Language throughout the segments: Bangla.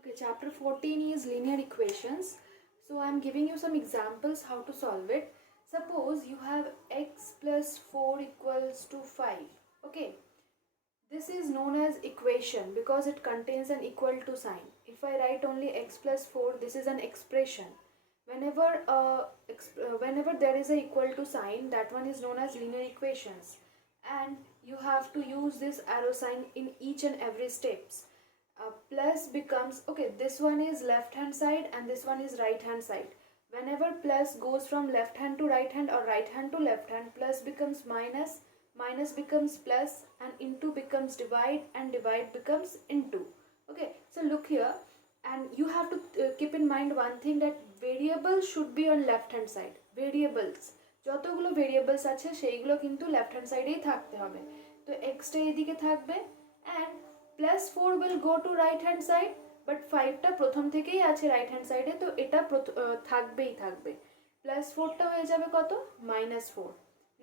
Okay, chapter 14 is linear equations. So I am giving you some examples how to solve it. Suppose you have x plus 4 equals to 5. Okay, this is known as equation because it contains an equal to sign. If I write only x plus 4, this is an expression. Whenever there is a equal to sign, that one is known as linear equations. And you have to use this arrow sign in each and every steps. Plus becomes, okay, this one is left hand side and this one is right hand side. Whenever plus goes from left hand to right hand or right hand to left hand, plus becomes minus, minus becomes plus, and into becomes divide, and divide becomes into. Okay, so look here, and you have to keep in mind one thing, that variables should be on left hand side. Variables যতগুলো ভেরিয়েবলস আছে সেইগুলো কিন্তু লেফট হ্যান্ড সাইডেই থাকতে হবে। তো এক্সটা এদিকে থাকবে, and plus 4 will go to right hand side, but 5টা প্রথম থেকেই আছে রাইট হ্যান্ড সাইডে, তো এটা থাকবেই থাকবে। প্লাস 4টা হয়ে যাবে কত? -4।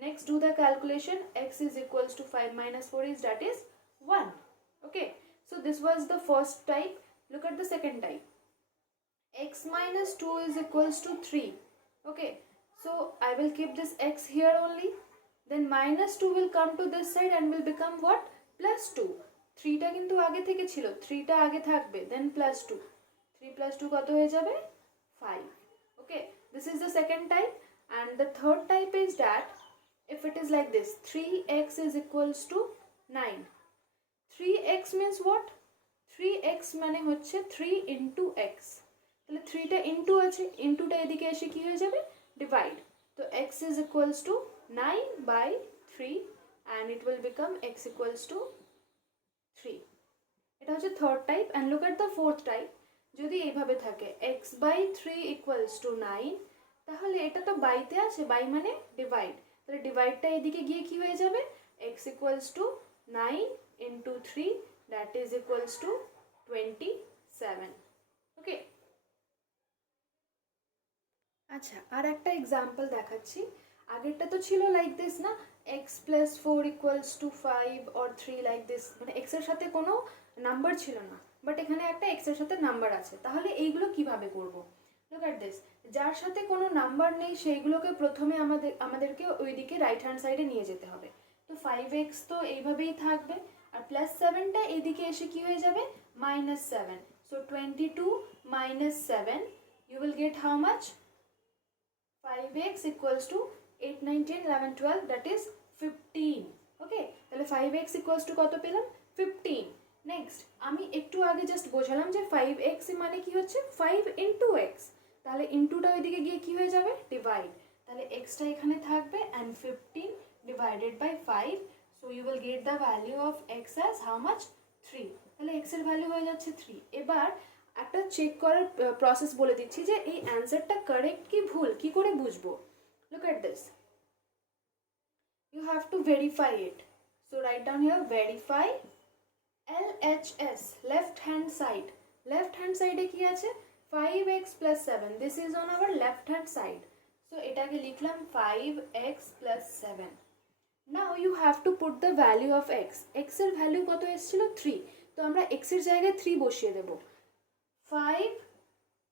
Next do the calculation, x is equals to 5 minus 4 is, that is 1. Okay, so this was the first type. Look at the second type. X minus 2 is equals to 3. Okay, so I will keep this x here only. Then minus 2 will come to this side and will become what? Plus 2. 3টা কিন্তু আগে থেকে ছিল, 3টা আগে থাকবে, then plus 2. 3 plus 2 কত হয়ে যাবে? 5. Okay, this is the second type. And the third type is that if it is like this, 3x is equals to 9. 3x means what? 3x মানে হচ্ছে 3 into x. তাহলে 3টা ইনটু আছে, ইনটুটা এদিকে এসে কি হয়ে যাবে? ডিভাইড। তো x is equals to 9 by 3 and it will become x equals to 3. এটা হচ্ছে third type. And look at the fourth type. যদি এইভাবে থাকে x by 3 equals to 9, তাহলে এটা তো বাইতে আছে, বাই মানে ডিভাইড, তাহলে ডিভাইডটা এদিকে গিয়ে কি হয়ে যাবে? x equals to 9 into 3, that is equals to 27. ওকে, আচ্ছা আর একটা এক্সাম্পল দেখাচ্ছি। আগেরটা তো ছিল লাইক দিস না, x plus 4 equals to 5 or 3 like this, মানে x এর সাথে কোনো নাম্বার ছিল না, বাট এখানে একটা x এর সাথে নাম্বার আছে। তাহলে এইগুলো কিভাবে করব? লুক এট দিস, যার সাথে কোনো নাম্বার নেই সেইগুলোকে প্রথমে আমাদেরকে ওইদিকে রাইট হ্যান্ড সাইডে নিয়ে যেতে হবে। তো 5x তো এইভাবেই থাকবে, আর প্লাস 7টা এদিকে এসে কি হয়ে যাবে? -7. So 22 minus 7, you will get how much? 5x equals to 8, 9, 10, 11, 12, that is 15. ওকে, তাহলে 5x equals to কত পেলাম? 15. নেক্সট আমি একটু আগে জাস্ট বোঝালাম যে 5x মানে কি হচ্ছে? 5 into x, তাহলে ইনটুটা ওইদিকে গিয়ে কি হয়ে যাবে? ডিভাইড। তাহলে এক্সটা এখানে থাকবে and 15 divided by 5, so you will get the value of x as how much? 3. তাহলে x এর ভ্যালু হয়ে যাচ্ছে 3। এবার একটা চেক করার প্রসেস বলে দিচ্ছি যে এই অ্যান্সারটা কারেক্ট কি ভুল কি করে বুঝবো। Look at this, you have to verify it. So write down here verify LHS, left hand side. Left hand side এ কি আছে? 5x plus 7. This is on our left hand side. So এটাকে লিখলাম 5x plus 7. Now you have to put the value of x. x এর ভ্যালু কত এসেছিল? 3। তো আমরা x এর জায়গায় 3 বসিয়ে দেব। 5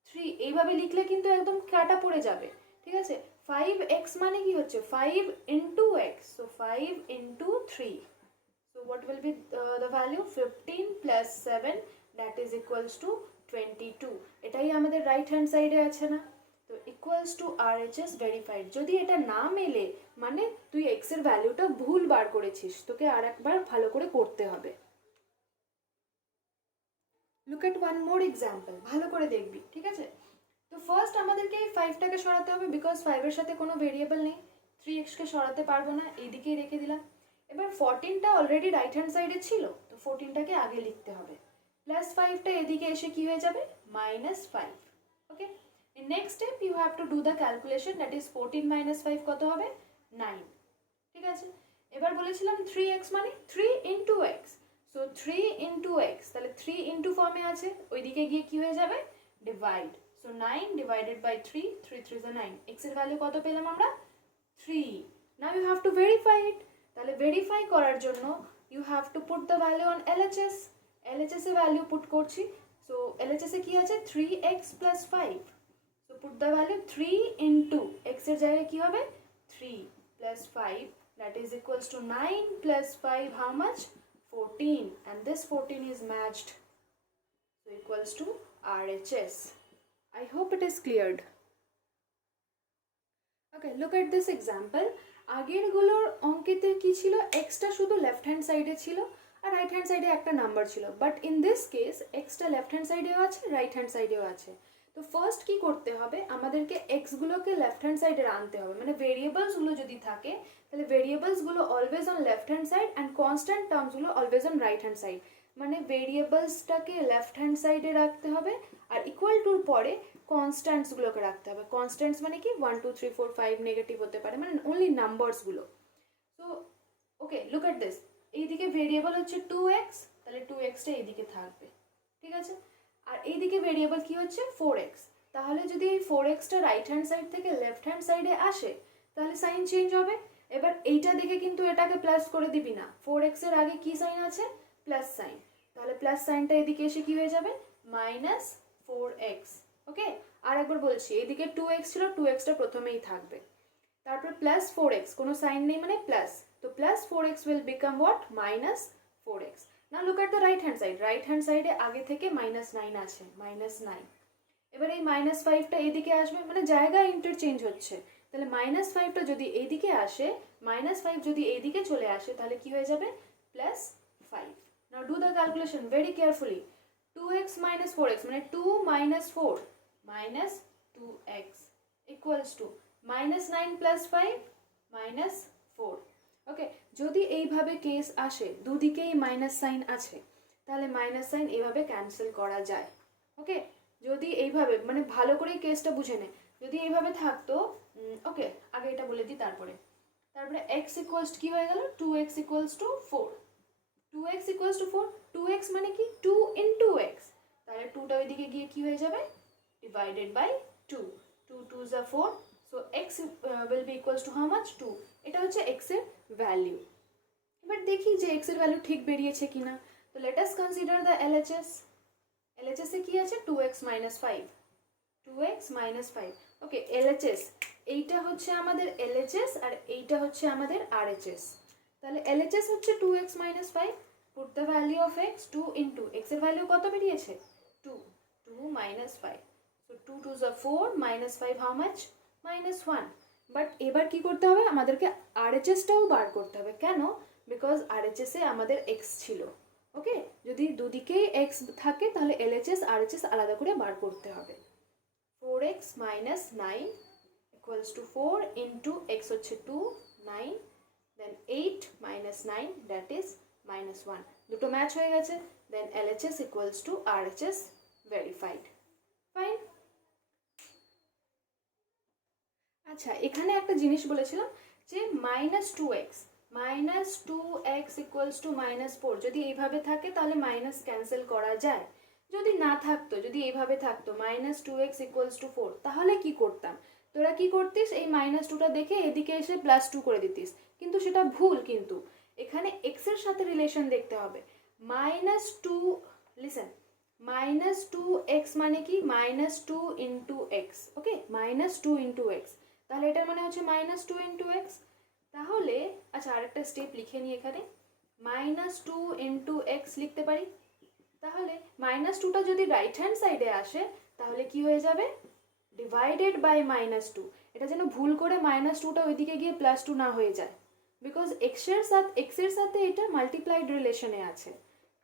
3 এইভাবে লিখলে কিন্তু একদম কাটা পড়ে যাবে, ঠিক আছে? 5x মানে কি হচ্ছে? 5 into x, so 5 into 3, so what will be the value? 15 plus 7, that is equals to 22. এটাই আমাদের রাইট হ্যান্ড সাইডে আছে না? তো ইকুয়ালস টু RHS ভেরিফাইড। যদি এটা না মেলে মানে তুই x এর ভ্যালুটা ভুল বার করেছিস, তোকে আর একবার ভালো করে করতে হবে। Look at one more example, ভালো করে দেখবি, ঠিক আছে? তো ফার্স্ট আমাদেরকে এই 5টাকে সরাতে হবে, বিকজ 5 এর সাথে কোনো ভেরিয়েবল নেই। 3xকে সরাতে পারবো না, এইদিকেই রেখে দিলাম। এবার 14টা অলরেডি রাইট হ্যান্ড সাইডে ছিল, তো 14টাকে আগে লিখতে হবে। প্লাস 5টা এদিকে এসে কি হয়ে যাবে? -5. Okay, in next step you have to do the calculation, that is 14 minus 5 কত হবে? 9। ঠিক আছে, এবার বলেছিলাম 3x মানে 3 into x, so 3 into x, তাহলে 3 into ফর্মে আছে, ওইদিকে গিয়ে কি হয়ে যাবে? Divide. So 9 divided by 3, 3 3 is 9. x এর ভ্যালু কত পেলাম আমরা? 3. Now you have to verify it. তাহলে ভেরিফাই করার জন্য you have to put the value on LHS. LHS এর ভ্যালু পুট করছি, so LHS এ কি আছে 3x plus 5, so put the value 3 into x এর জায়গায় কি হবে 3 plus 5, that is equals to 9 plus 5, how much 14, and this 14 is matched, so equals to RHS. I hope it is cleared. Okay, look at this example. আগের গুলোর অঙ্কেতে কি ছিল, এক্সটা শুধু লেফট হ্যান্ড সাইডে ছিল আর রাইট হ্যান্ড সাইডে একটা নাম্বার ছিল, but in this case extra left hand সাইডেও আছে রাইট হ্যান্ড সাইডেও আছে। তো ফার্স্ট কি করতে হবে, আমাদেরকে এক্সগুলোকে লেফট হ্যান্ড সাইডে আনতে হবে, মানে ভেরিয়েবলসগুলো যদি থাকে তাহলে ভেরিয়েবলসগুলো always on left hand side and constant টার্মসগুলো always on right hand side, মানে ভেরিয়েবলসটাকে লেফট হ্যান্ড সাইডে রাখতে হবে আর ইকুয়াল টুর পরে কনস্ট্যান্টসগুলোকে রাখতে হবে। কনস্ট্যান্টস মানে কি 1 2 3 4 5 নেগেটিভ হতে পারে, মানে অনলি নাম্বারসগুলো। So okay, look at this, এইদিকে ভেরিয়েবল হচ্ছে 2x, তাহলে 2xটা এইদিকে থাকবে, ঠিক আছে। আর এইদিকে ভেরিয়েবল কি হচ্ছে 4x, তাহলে যদি এই 4xটা রাইট হ্যান্ড সাইড থেকে লেফট হ্যান্ড সাইডে আসে তাহলে সাইন চেঞ্জ হবে। এবার এইটা দেখে কিন্তু এটাকে প্লাস করে দিবি না, 4x এর আগে কি সাইন আছে প্লাস সাইন, তাহলে প্লাস সাইনটা এদিকে এসে কি হয়ে যাবে -4x। ওকে, আর একবার বলছি, এইদিকে 2x ছিল, 2xটা প্রথমেই থাকবে, তারপর প্লাস 4x, কোনো সাইন নেই মানে প্লাস, তো plus 4x will become what -4x। Now look at the right hand side, right hand সাইডে আগে থেকে -9 আছে, -9। এবার এই -5টা এইদিকে আসবে, মানে জায়গা ইন্টারচেঞ্জ হচ্ছে, তাহলে -5টা যদি এইদিকে আসে, -5 যদি এইদিকে চলে আসে তাহলে কি হয়ে যাবে +5। Now do the calculation very carefully, 2x - 4x মানে 2 - 4 -2x equals to -9 + 5 -4। ওকে, যদি এইভাবে কেস আসে দুদিকেই মাইনাস সাইন আছে তাহলে মাইনাস সাইন এইভাবে ক্যান্সেল করা যায়। ওকে, যদি এইভাবে, মানে ভালো করে কেসটা বুঝে নে, যদি এইভাবে থাকতো, ওকে আগে এটা বলে দিই, তারপরে x ইকুয়ালস কি হয়ে গেল 2x equals to 4, 2x equals to 4, 2x মানে কি 2 ইন্টু x, তাহলে 2টা ওইদিকে গিয়ে কি হয়ে যাবে divided by 2, 2 2s are 4, so x will be equals to how much 2, এটা হচ্ছে x এর ভ্যালু। এবার দেখি যে x এর ভ্যালু ঠিক বেরিয়েছে কিনা, তো let us consider the LHS। LHS এ কি আছে 2x - 5, 2x - 5। ওকে, LHS এইটা হচ্ছে আমাদের LHS আর এইটা হচ্ছে আমাদের RHS। তাহলে LHS হচ্ছে 2x - 5, put the value of x, 2 into x এর ভ্যালু কত বেরিয়েছে 2, 2 - 5, so 2 2s are 4 -5 how much -1। But এবার কি করতে হবে, আমাদেরকে RHSটাও বার করতে হবে, কেন, বিকজ RHS এ আমাদের x ছিল। ওকে, যদি দুদিকেই x থাকে তাহলে LHS RHS আলাদা করে বার করতে হবে। 4x - 9 equals to 4 into x হচ্ছে 2 9, then 8 - 9 that is -1, দুটো ম্যাচ হয়ে গেছে, then LHS equals to RHS verified, fine। আচ্ছা, এখানে একটা জিনিস বলেছিলাম যে -2x equals to -4, যদি এইভাবে থাকে তাহলে মাইনাস ক্যান্সেল করা যায়, যদি না থাকতো, যদি এইভাবে থাকতো -2x equals to 4, তাহলে কি করতাম, তোরা কি করতিস, এই -2টা দেখে এদিকে এসে +2 করে দিতিস, কিন্তু সেটা ভুল, কিন্তু এখানে x এর সাথে রিলেশন দেখতে হবে। -2, লিসেন, -2x মানে কি -2 into x, ওকে, -2 into x, তাহলে এটার মানে হচ্ছে -2 into x। তাহলে আচ্ছা আরেকটা স্টেপ লিখে নিই, এখানে -2 into x লিখতে পারি, তাহলে -2টা যদি রাইট হ্যান্ড সাইডে আসে তাহলে কি হয়ে যাবে ডিভাইডেড বাই -2, এটা যেন ভুল করে -2টা ওইদিকে গিয়ে +2 না হয়ে যায়, বিকজ x এর সাথে এটা মাল্টিপ্লাইড রিলেশনে আছে,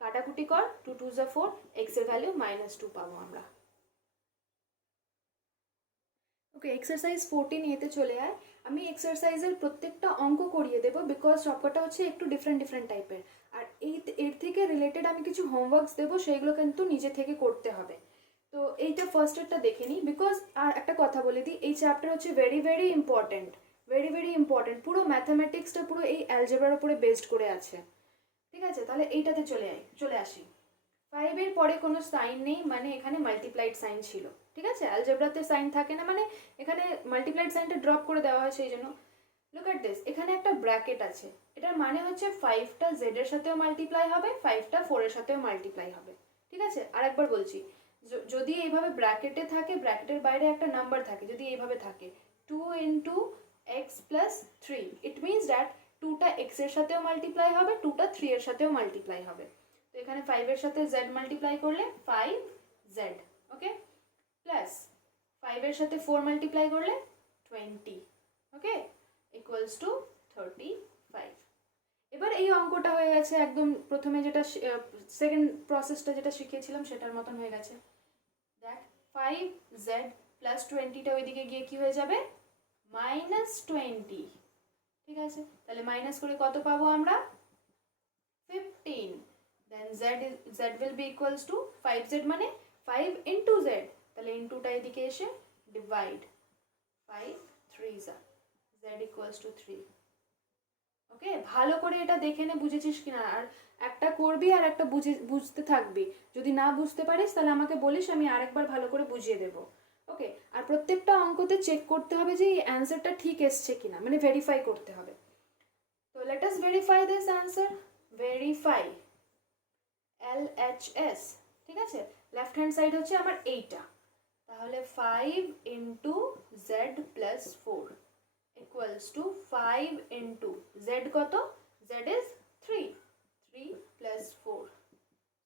কাটাকুটি কর, 2 2s are 4, x এর ভ্যালু -2 পাবো আমরা। ওকে, এক্সারসাইজ 14 এতে চলে আয়, আমি এক্সারসাইজের প্রত্যেকটা অঙ্ক করিয়ে দেবো, বিকজ সবকটা হচ্ছে একটু ডিফারেন্ট টাইপের, আর এর থেকে রিলেটেড আমি কিছু হোমওয়ার্কস দেবো, সেইগুলো কিন্তু নিজে থেকে করতে হবে। তো এইটা ফার্স্টেরটা দেখে নিই, বিকজ আর একটা কথা বলে দিই, এই চ্যাপ্টার হচ্ছে ভেরি ইম্পর্টেন্ট, পুরো ম্যাথামেটিক্সটা পুরো এই অ্যালজেব্রার উপরে বেসড করে আছে, ঠিক আছে। তাহলে এইটাতে চলে আসি। 5 এর পরে কোনো সাইন নেই, মানে এখানে মাল্টিপ্লাইড সাইন ছিল, ঠিক আছে, অ্যালজেব্রাতে সাইন থাকে না, মানে এখানে মাল্টিপ্লাইড সাইনটা ড্রপ করে দেওয়া হয়, সেই জন্য। লুক এট দিস, এখানে একটা ব্র্যাকেট আছে, এটার মানে হচ্ছে 5টা z এর সাথেও মাল্টিপ্লাই হবে, 5টা 4 এর সাথেও মাল্টিপ্লাই হবে, ঠিক আছে। আর একবার বলছি, যদি এইভাবে ব্র্যাকেটে থাকে, ব্র্যাকেটের বাইরে একটা নাম্বার থাকে, যদি এইভাবে থাকে 2 into x plus 3, it means that 2টা এক্স এর সাথেও মাল্টিপ্লাই হবে, 2টা 3 এর সাথেও মাল্টিপ্লাই হবে। তো এখানে 5 এর সাথে z মাল্টিপ্লাই করলে 5z, ওকে, প্লাস 5 এর সাথে 4 মাল্টিপ্লাই করলে 20, ওকে, ইকুয়ালস টু 35। এবার এই অঙ্কটা হয়ে গেছে একদম প্রথমে যেটা সেকেন্ড প্রসেসটা যেটা শিখিয়েছিলাম সেটার মতন হয়ে গেছে। দেখ 5z প্লাস 20টা ওইদিকে গিয়ে কি হয়ে যাবে, -20, ঠিক আছে, তাহলে মাইনাস করে কত পাবো আমরা, 15, দেন z will be equals to 5z মানে 5 into z, তাহলে ইন্টুটা এদিকে এসে ডিভাইড 5 3 z equals to 3। ওকে, ভালো করে এটা দেখে নে বুঝেছিস কিনা, আর একটা করবি আর একটা বুঝতে থাকবি, যদি না বুঝতে পারিস তাহলে আমাকে বলিস, আমি আরেকবার ভালো করে বুঝিয়ে দেব। ওকে, আর প্রত্যেকটা অঙ্কতে চেক করতে হবে যে এই অ্যান্সারটা ঠিক এসছে কিনা, মানে ভেরিফাই করতে হবে। তো let us verify this answer, verify LHS, ঠিক আছে, লেফট হ্যান্ড সাইড হচ্ছে আমার এইটা, তাহলে 5 into Z plus 4 equals to 5 into z কত, z is 3, 3 plus 4,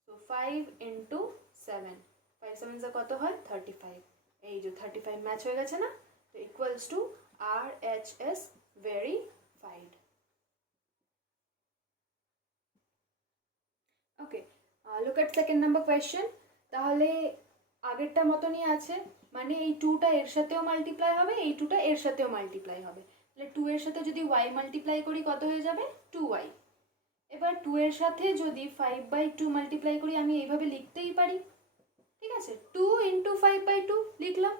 so 5 into 7, 5 7 যা কত হয় 35, এই যে 35 ম্যাচ হয়ে গেছে না, তো equals to RHS verified। Okay, look at second number question, তাহলে আগেরটা মতনই আছে, মানে এই 2টা এর সাথেও মাল্টিপ্লাই হবে, এই 2টা এর সাথেও মাল্টিপ্লাই হবে, তাহলে 2 এর সাথে যদি y মাল্টিপ্লাই করি কত হয়ে যাবে 2y। এবার 2 এর সাথে যদি 5/2 মাল্টিপ্লাই করি আমি এইভাবে লিখতেই পারি, ঠিক আছে, 2 ইন্টু 5/2 লিখলাম।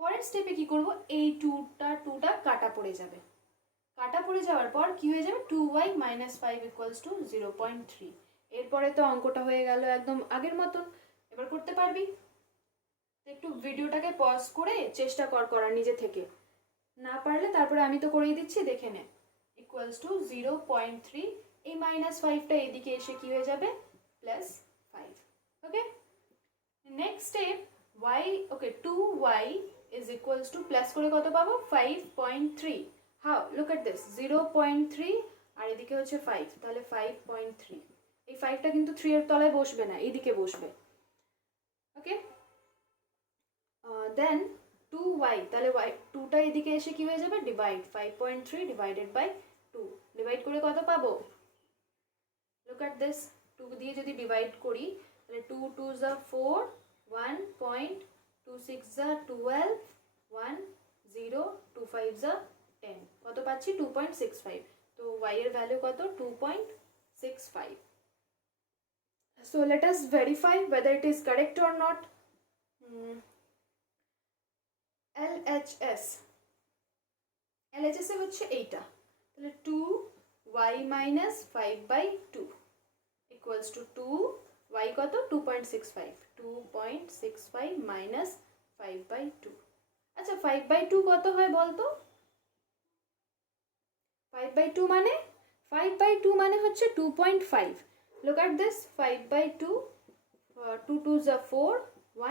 পরের স্টেপে কি করব, এই 2টা কাটা পড়ে যাবে, কাটা পড়ে যাওয়ার পর কি হয়ে যাবে 2y - 5 = 0.3। এরপরে তো অঙ্কটা হয়ে গেল একদম আগের মতন, এবার করতে পারবি। একটু ভিডিওটাকে পজ করে চেষ্টা করার নিজে থেকে, না পারলে তারপরে আমি তো করেই দিচ্ছি, দেখে নে, ইকুয়ালস টু 0.3, এই -5টা এদিকে এসে কি হয়ে যাবে +5, okay. Next step y, okay, 2y is equals to plus করে কত পাবো 5.3, হাউ, লুক এট দিস, 0.3 আর এদিকে হচ্ছে 5, তাহলে 5.3, এই 5টা কিন্তু 3 এর তলায় বসবে না, এইদিকে বসবে, ওকে। দেন 2y, তাহলে y 2টা এদিকে এসে কি হয়ে যাবে ডিভাইড 5.3 ডিভাইডেড বাই 2, ডিভাইড করে কত পাবো, লুক এট দিস, 2 দিয়ে যদি ডিভাইড করি তাহলে 2 2 যা 4, 1.26 যা 12, 1 0 2 5 যা 10, কত পাচ্ছি 2.65, তো y এর ভ্যালু কত 2.65। So let us verify whether it is correct or not. LHS এ হচ্ছে এইটা, তাহলে 2y - 5/2 equals to 2y কত 2.65, 2.65 minus 5/2। আচ্ছা 5/2 কত হয় বলতো, 5/2 মানে 5/2 মানে হচ্ছে 2.5, look at this, 5/2, 2 2 যা 4,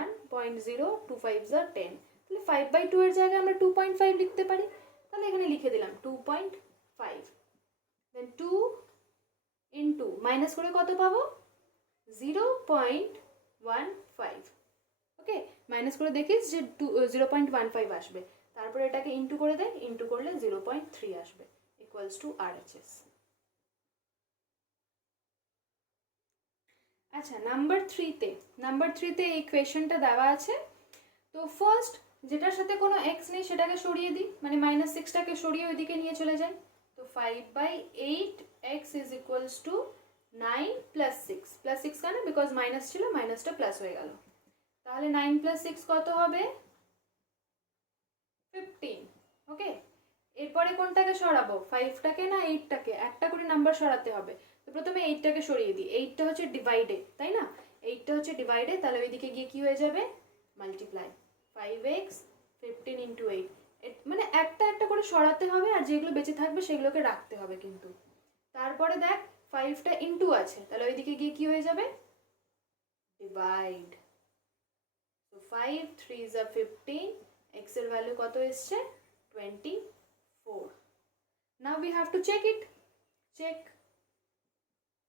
1.0 2 5 যা 10, তাহলে 5/2 এর জায়গায় আমরা 2.5 লিখতে পারি, তাহলে এখানে লিখে দিলাম 2.5, দেন 2 ইন্টু মাইনাস করে কত পাবো 0.15, ওকে, মাইনাস করে দেখিস যে 0.15 আসবে, তারপরে এটাকে ইন্টু করে দেয়, ইন্টু করলে 0.3 আসবে, ইকুয়ালস টু RHS। আচ্ছা নাম্বার 3তে এই কোয়েশ্চেনটা দেওয়া আছে, তো ফার্স্ট যেটার সাথে কোনো এক্স নেই সেটাকে সরিয়ে দিই, মানে -6টাকে সরিয়ে ওইদিকে নিয়ে চলে যাই, তো 5/8 x is equals to 9 plus 6, plus 6 কেন, বিকজ মাইনাস ছিল, মাইনাসটা প্লাস হয়ে গেল, তাহলে 9 + 6 কত হবে 15, ওকে। এরপরে কোনটাকে সরাবো, 5টাকে না 8টাকে, একটা করে নাম্বার সরাতে হবে, তো প্রথমে 8টাকে সরিয়ে দিই, 8টা হচ্ছে ডিভাইডে, তাই না, 8টা হচ্ছে ডিভাইডে, তাহলে ওইদিকে গিয়ে কি হয়ে যাবে মাল্টিপ্লাই 5x 15 into 8, মানে একটা একটা করে সরাতে হবে, আর যেগুলো বেঁচে থাকবে সেগুলোকে রাখতে হবে কিন্তু। তারপরে দেখ 5টা ইন্টু আছে, তাহলে ওইদিকে গিয়ে কি হয়ে যাবে ডিভাইড, 5 3 is a 15, x এর ভ্যালু কত এসছে 24. Now we have to check it. Check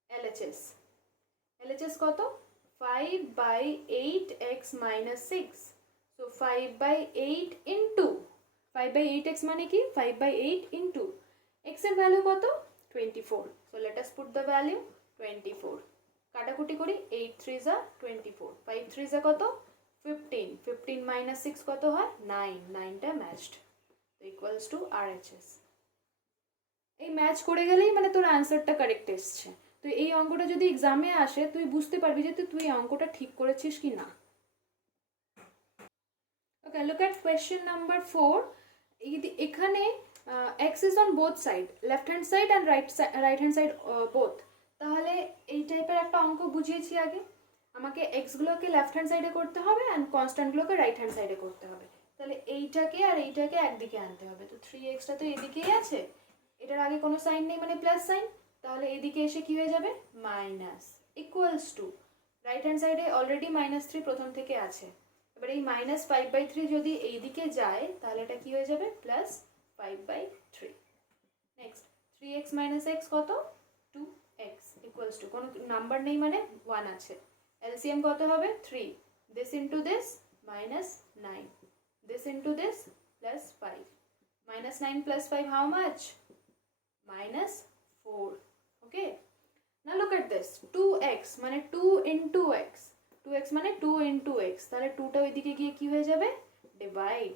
LHS. LHS কত 5 by 8x minus 6. So 5 by 8 into 5 by 8x মানে কি 5 by 8 into x এর ভ্যালু কত 24. So let us put the value 24. কাটাকুটি করি 8 3 are 24, 5 3 are কত 15, 15 minus 6 কত হয় 9, 9টা ম্যাচড equals to RHS. এই ম্যাচ করে গেলেই মানে তোর অ্যান্সারটা কারেক্ট এসছে। তো এই অঙ্কটা যদি এক্সামে আসে তুই বুঝতে পারবি যে তুই এই অঙ্কটা ঠিক করেছিস কি না। ওকে, লুক এট কোয়েশ্চেন নাম্বার 4। এখানে x is on both side, left hand side and right hand side both। তাহলে এই টাইপের একটা অঙ্ক বুঝিয়েছি আগে, আমাকে x গুলোকে লেফট হ্যান্ড সাইডে করতে হবে অ্যান্ড কনস্ট্যান্ট গুলোকে রাইট হ্যান্ড সাইডে করতে হবে। তাহলে এইটাকে আর এইটাকে একদিকে আনতে হবে। তো 3xটা তো এদিকেই আছে, এটার আগে কোনো সাইন নেই মানে প্লাস সাইন, তাহলে এদিকে এসে কি হয়ে যাবে minus equals to right hand সাইডে অলরেডি -3 প্রথম থেকে আছে। এবার এই -5/3 যদি এইদিকে যায় তাহলে এটা কি হয়ে যাবে +5/3। নেক্সট 3x - x কত 2x ইকুয়ালস টু কোনো নাম্বার নেই মানে 1 আছে, এলসিএম কত হবে 3, this into this -9, this into this +5, -9 + 5 how much -4. Okay, now look at this 2x মানে 2 into x, 2x মানে 2 into x, তাহলে 2টা ওইদিকে গিয়ে কি হয়ে যাবে ডিভাইড।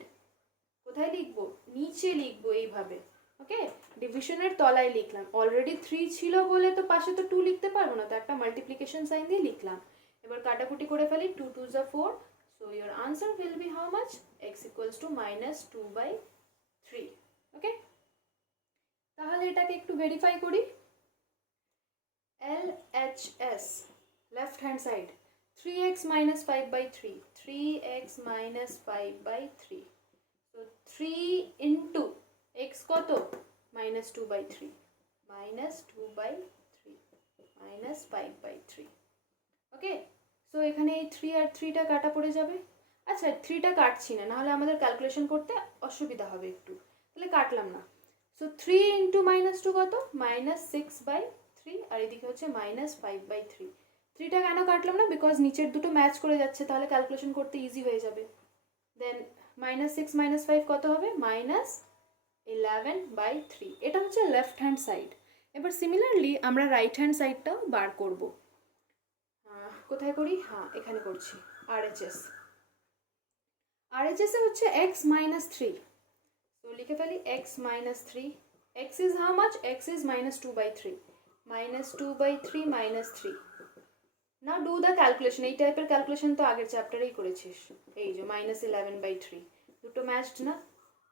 কোথায় লিখবো নিচে লিখবো এইভাবে। ওকে, ডিভিশনের তলায় লিখলাম, অলরেডি 3 ছিল বলে তো পাশে তো 2 লিখতে পারবো না, তো একটা মাল্টিপ্লিকেশন সাইন দিয়ে লিখলাম। এবার কাটাকুটি করে ফেলি 2 2s are 4, so your answer will be how much x equals to -2/3. ওকে, তাহলে এটাকে একটু ভেরিফাই করি। LHS left hand side 3x - 5/3, 3x - 5/3, so 3 into x কত -2/3, -2/3 -5/3। ওকে, সো এখানে এই 3 আর 3টা কাটা পড়ে যাবে। আচ্ছা 3টা কাটছি না, নাহলে আমাদের ক্যালকুলেশন করতে অসুবিধা হবে একটু, তাহলে কাটলাম না। সো 3 into -2 কত -6/3, আর এদিকে হচ্ছে -5/3। 3টা কেন কাটলাম না, বিকজ নিচের দুটো ম্যাচ করে যাচ্ছে, তাহলে ক্যালকুলেশন করতে ইজি হয়ে যাবে। দেন -6 - 5 কত হবে -11/3। এটা হচ্ছে লেফট হ্যান্ড সাইড। এবার সিমিলারলি আমরা রাইট হ্যান্ড সাইডটাও বার করব। কোথায় করি, হ্যাঁ এখানে করছি। RHS এ হচ্ছে x - 3, তো লিখে ফেলি x - 3, x is how much, x is -2/3, -2/3 -3। Now do the calculation, এই টাইপের ক্যালকুলেশন তো আগের চ্যাপ্টারেই করেছিস। এই যে -11/3 দুটো ম্যাচড না,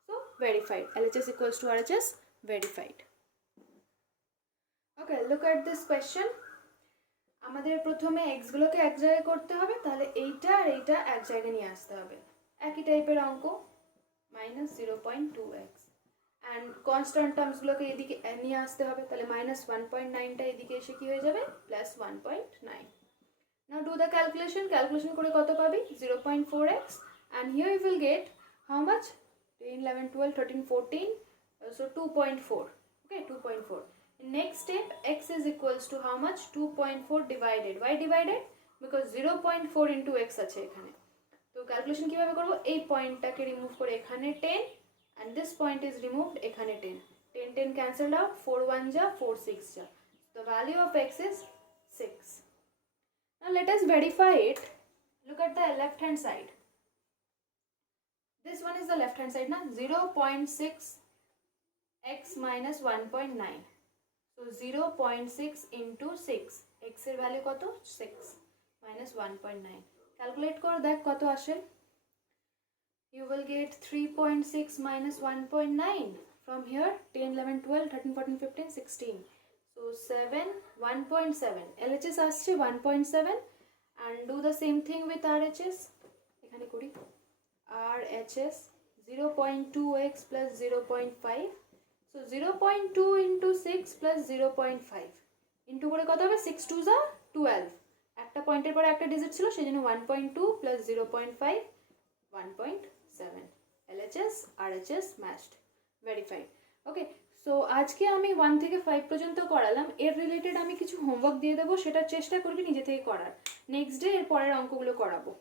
so verified. LHS equals to RHS, verified. Okay, look at this question. আমাদের প্রথমে এক্স গুলোকে এক জায়গায় করতে হবে, তাহলে এইটা আর এইটা এক জায়গায় নিয়ে আসতে হবে। একই টাইপের অঙ্ক -0.2x, অ্যান্ড কনস্ট্যান্ট টার্মসগুলোকে এদিকে নিয়ে আসতে হবে, তাহলে -1.9টা এদিকে এসে কি হয়ে যাবে +1.9। Now do the calculation, calculation করে কত পাবি 0.4x, and here you will get how much 10 11 12 13 14, so 2.4. Okay, 2.4. Next step, x is equals to how much 2.4 divided, why divided, because 0.4 into x আছে এখানে। তো ক্যালকুলেশন কিভাবে করব, এই পয়েন্টটাকে রিমুভ করে এখানে 10 and this point is removed, এখানে 10 10 10 cancelled out, 4 1 ja 4 6 ja, the value of x is 6. Now let us verify it. Look at the left hand side. This one is the left hand side na, 0.6 x minus 1.9, so 0.6 into 6, x এর ভ্যালু কত 6 minus 1.9, calculate কর দেখ কত আসে। You will get 3.6 minus 1.9 from here 10 11 12 13 14 15 16, so 7 1.7, LHS আসছে 1.7, and do the same thing with RHS। এখানে করি RHS 0.2x plus 0.5, so 0.2 into 6 plus 0.5 into করে কত হবে 6 2s are 12, একটা পয়েন্টের পরে একটা ডিজিট ছিল সেই জন্য 1.2 plus 0.5 1.7 LHS RHS matched verified. ওকে, সো আজকে আমি 1 থেকে 5 পর্যন্ত করালাম। এর রিলেটেড আমি কিছু হোমওয়ার্ক দিয়ে দেবো, সেটা চেষ্টা করবি নিজে থেকে করার। নেক্সট ডে এর পরের অঙ্কগুলো করাবো।